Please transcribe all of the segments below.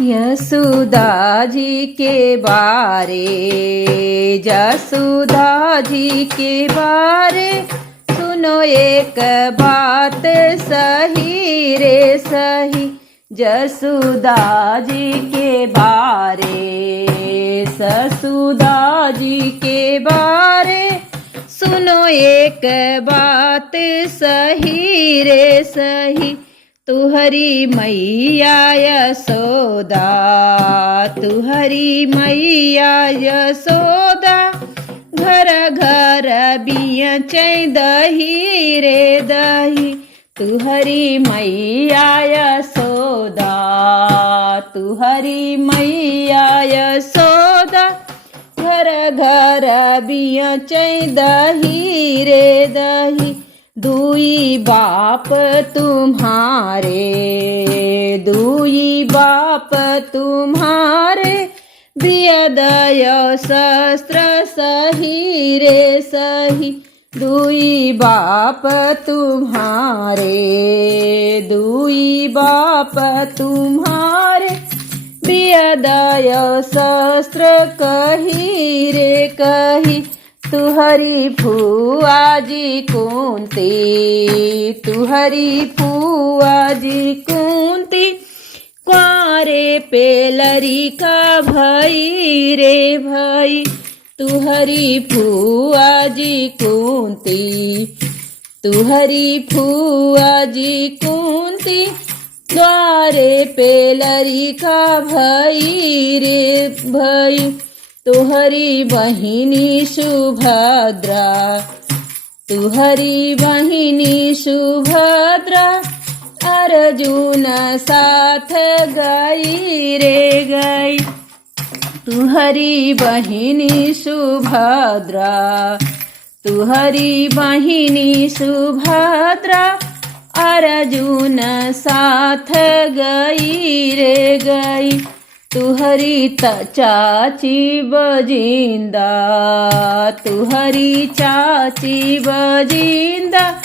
यशोदा जी के बारे, जसोदा जी के बारे, सुनो एक बात सही रे सही। जसोदा जी के बारे, ससुदा जी के बारे, सुनो एक बात सही रे सही। तुहरी मैया यशोदा, तुहरी मैया यशोदा, घर घर बियचै दही रे दही। तुहरी मैया यशोदा, तुहरी मैया यशोदा, घर घर बियचै दही रे दही। दुई बाप तुम्हारे, दुई बाप तुम्हारे, बियदय शस्त्र सही रे सही। दुई बाप तुम्हारे, दुई बाप तुम्हारे, बियदय शस्त्र कही रे कही। तुहरी फुआ जी कुंती, तुहरी फुआ जी कुंती, कुआरे पे लड़िका भई रे भई। तुहरी फुआ जी कुंती, तुहरी फुआ जी कुंती, द्वारे पे लड़िका भई रे भई। तुहरी बहिनी सुभद्रा, तुहरी बहिनी सुभद्रा, अर्जुन साथ गई रे गई। तुहरी बहिनी सुभद्रा, तुहरी बहिनी सुभद्रा, अर्जुन साथ गई रे गई। तुहरी चाची बजिंदा, तुहरी चाची बजिंदा,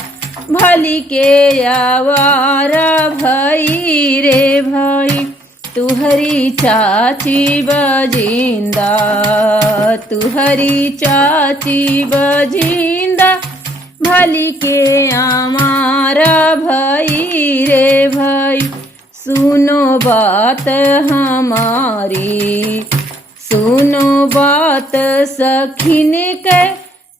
भली के आवारा भई रे भई। तुहरी चाची बजिंदा, तुहरी चाची बजिंदा, भली के आमारा भई रे भई। सुनो बात हमारी, सुनो बात सखिन के,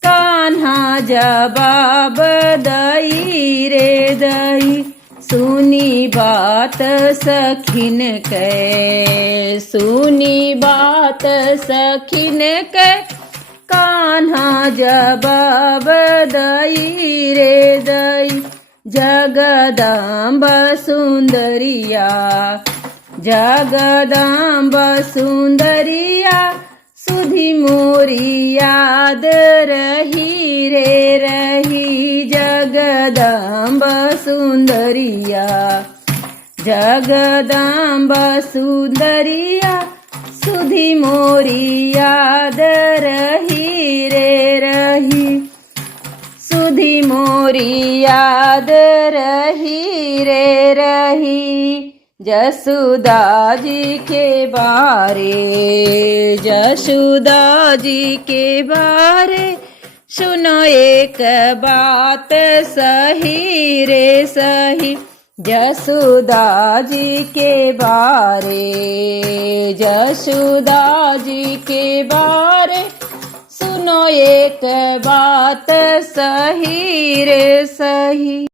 कान्हा जवाब दई रे दई। सुनी बात सखिन के, सुनी बात सखिन के, कान्हा जवाब दई रे दई। जगदम्ब सुंदरिया, जगदम्ब सुंदरिया, सुधी मोरी याद रही रे रही। जगदम्ब सुंदरिया, जगदम्ब सुंदरिया, सुधी मोरी याद रही रे रही। सुधी मोरी याद रही रे रही। जसोदा जी के बारे, जसोदा जी के बारे, सुनो एक बात सही रे सही। जसोदा जी के बारे, जसोदा जी के बारे, सुनो एक बात सही रे सही।